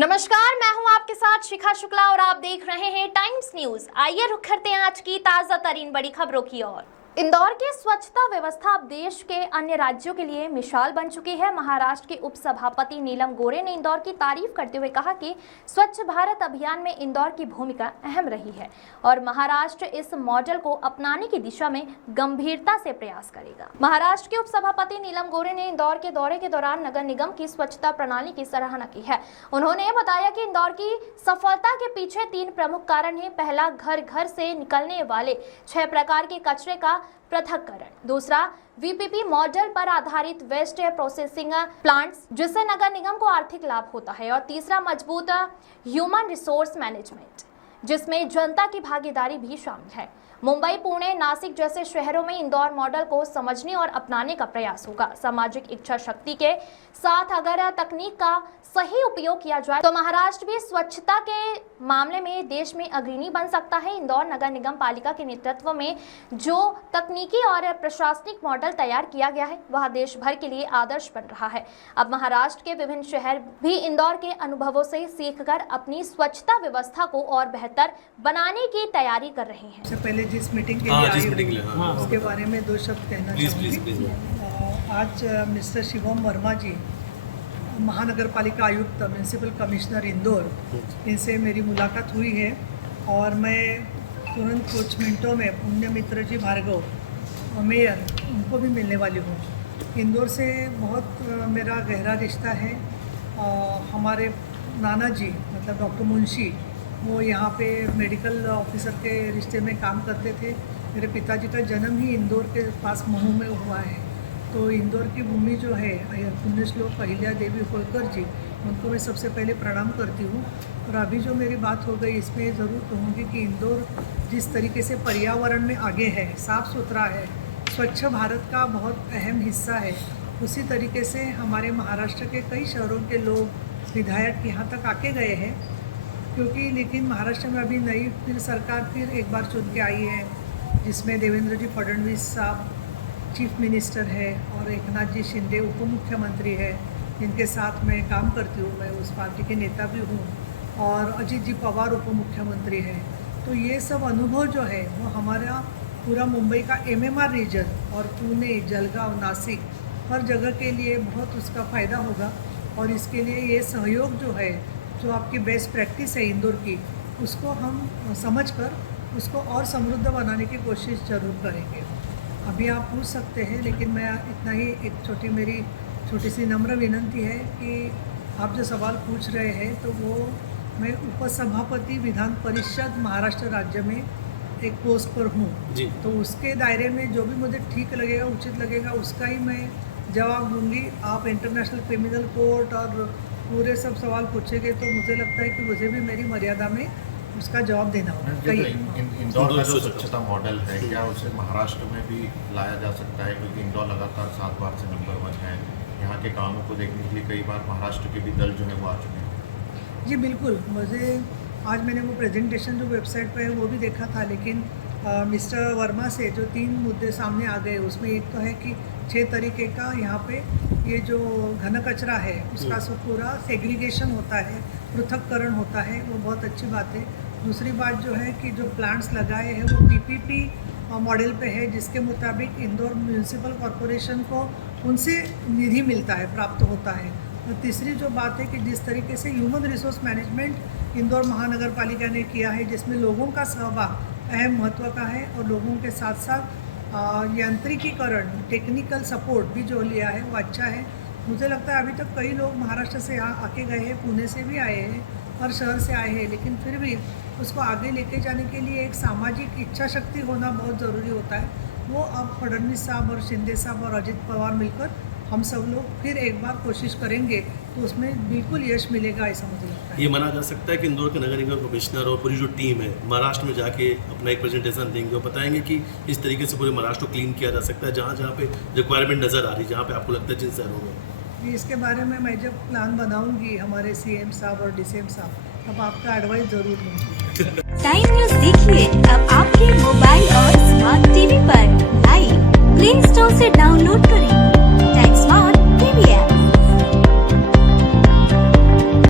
नमस्कार, मैं हूं आपके साथ शिखा शुक्ला और आप देख रहे हैं टाइम्स न्यूज। आइए रुक करते हैं आज की ताजा तरीन बड़ी खबरों की ओर। इंदौर की स्वच्छता व्यवस्था अब देश के अन्य राज्यों के लिए मिसाल बन चुकी है। महाराष्ट्र के उप सभापति नीलम गोरे ने इंदौर की तारीफ करते हुए कहा कि स्वच्छ भारत अभियान में इंदौर की भूमिका अहम रही है और महाराष्ट्र इस मॉडल को अपनाने की दिशा में गंभीरता से प्रयास करेगा। महाराष्ट्र के उप सभापति नीलम गोरे ने इंदौर के दौरे के दौरान नगर निगम की स्वच्छता प्रणाली की सराहना की है। उन्होंने बताया कि इंदौर की सफलता के पीछे 3 प्रमुख कारण हैं। पहला, घर घर से निकलने वाले 6 प्रकार के कचरे का पृथक्करण। दूसरा, वीपीपी मॉडल पर आधारित वेस्ट प्रोसेसिंग प्लांट्स, जिससे नगर निगम को आर्थिक लाभ होता है। और तीसरा, मजबूत ह्यूमन रिसोर्स मैनेजमेंट, जिसमें जनता की भागीदारी भी शामिल है। मुंबई, पुणे, नासिक जैसे शहरों में इंदौर मॉडल को समझने और अपनाने का प्रयास होगा। सामाजिक इच्छा शक्ति के साथ अगर तकनीक का सही उपयोग किया जाए तो महाराष्ट्र भी स्वच्छता के मामले में देश में अग्रणी बन सकता है। इंदौर नगर निगम पालिका के नेतृत्व में जो तकनीकी और प्रशासनिक मॉडल तैयार किया गया है वह देश भर के लिए आदर्श बन रहा है। अब महाराष्ट्र के विभिन्न शहर भी इंदौर के अनुभवों से सीखकर अपनी स्वच्छता व्यवस्था को और बेहतर बनाने की तैयारी कर रहे हैं। सबसे पहले जिस मीटिंग के लिए उसके बारे में 2 शब्द कहना चाहूँगी। आज मिस्टर शिवम वर्मा जी, महानगर पालिका आयुक्त, म्यूनसिपल कमिश्नर इंदौर, इनसे मेरी मुलाकात हुई है और मैं तुरंत कुछ मिनटों में पुण्य मित्र जी भार्गव, मेयर, उनको भी मिलने वाली हूँ। इंदौर से बहुत मेरा गहरा रिश्ता है। हमारे नाना जी मतलब डॉक्टर मुंशी, वो यहाँ पे मेडिकल ऑफिसर के रिश्ते में काम करते थे। मेरे पिताजी का जन्म ही इंदौर के पास महू में हुआ है। तो इंदौर की भूमि जो है, पुण्यश्लोक अहिल्या देवी होलकर जी, उनको मैं सबसे पहले प्रणाम करती हूँ। और अभी जो मेरी बात हो गई इसमें ज़रूर कहूँगी कि इंदौर जिस तरीके से पर्यावरण में आगे है, साफ़ सुथरा है, स्वच्छ भारत का बहुत अहम हिस्सा है, उसी तरीके से हमारे महाराष्ट्र के कई शहरों के लोग, विधायक यहाँ तक आके गए हैं। क्योंकि लेकिन महाराष्ट्र में अभी नई फिर सरकार फिर एक बार चुन के आई है, जिसमें देवेंद्र जी फडणवीस साहब चीफ मिनिस्टर है और एकनाथ जी शिंदे उप मुख्यमंत्री है, जिनके साथ मैं काम करती हूँ। मैं उस पार्टी के नेता भी हूँ। और अजीत जी पवार उप मुख्यमंत्री है। तो ये सब अनुभव जो है वो हमारा पूरा मुंबई का MMR रीजन और पुणे, जलगांव, नासिक हर जगह के लिए बहुत उसका फ़ायदा होगा। और इसके लिए ये सहयोग जो है, जो आपकी बेस्ट प्रैक्टिस है इंदौर की, उसको हम समझकर उसको और समृद्ध बनाने की कोशिश ज़रूर करेंगे। अभी आप पूछ सकते हैं, लेकिन मैं इतना ही एक मेरी छोटी सी नम्र विनंती है कि आप जो सवाल पूछ रहे हैं तो वो मैं उपसभापति विधान परिषद महाराष्ट्र राज्य में एक पोस्ट पर हूँ। तो उसके दायरे में जो भी मुझे ठीक लगेगा, उचित लगेगा, उसका ही मैं जवाब दूंगी। आप इंटरनेशनल क्रिमिनल कोर्ट और पूरे सब सवाल पूछेंगे तो मुझे लगता है कि मुझे भी मेरी मर्यादा में उसका जवाब देना होगा। इंदौर का जो स्वच्छता मॉडल है, क्या उसे महाराष्ट्र में भी लाया जा सकता है? क्योंकि इंदौर लगातार 7 बार से नंबर 1 है। यहाँ के कामों को देखने के लिए कई बार महाराष्ट्र के भी दल जो है वो आ चुके हैं। जी बिल्कुल, मुझे आज मैंने वो प्रेजेंटेशन जो वेबसाइट पर है वो भी देखा था, लेकिन मिस्टर वर्मा से जो 3 मुद्दे सामने आ गए, उसमें एक तो है कि 6 तरीके का यहाँ पे ये जो घन कचरा है उसका सब पूरा सेग्रीगेशन होता है, पृथक्करण होता है, वो बहुत अच्छी बात है। दूसरी बात जो है कि जो प्लांट्स लगाए हैं वो PPP मॉडल पे है, जिसके मुताबिक इंदौर म्यूनसिपल कॉरपोरेशन को उनसे निधि मिलता है, प्राप्त होता है। और तीसरी जो बात है कि जिस तरीके से ह्यूमन रिसोर्स मैनेजमेंट इंदौर महानगर पालिका ने किया है, जिसमें लोगों का सहभाग अहम महत्व का है और लोगों के साथ साथ यांत्रिकीकरण, टेक्निकल सपोर्ट भी जो लिया है वो अच्छा है। मुझे लगता है अभी तक कई लोग महाराष्ट्र से यहाँ आके गए हैं, पुणे से भी आए हैं, हर शहर से आए हैं, लेकिन फिर भी उसको आगे लेके जाने के लिए एक सामाजिक इच्छा शक्ति होना बहुत ज़रूरी होता है। वो अब फडणवीस साहब और शिंदे साहब और अजित पवार मिलकर हम सब लोग फिर एक बार कोशिश करेंगे तो उसमें बिल्कुल यश मिलेगा, ऐसा मुझे लगता है। ये माना जा सकता है कि इंदौर के नगर निगम कमिश्नर और पूरी जो टीम है महाराष्ट्र में जाके अपना एक प्रेजेंटेशन देंगे और बताएंगे कि इस तरीके से पूरे महाराष्ट्र को क्लीन किया जा सकता है, जहाँ जहाँ पे रिक्वायरमेंट नज़र आ रही है, जहाँ पे आपको लगता है जिन शहरों में। इसके बारे में मैं जब प्लान बनाऊंगी हमारे CM साहब और DCM साहब, तब आपका एडवाइस जरूर लूँगी। टाइम न्यूज देखिए अब आपके मोबाइल और स्मार्ट टीवी पर लाइव प्ले स्टोर से डाउनलोड करें।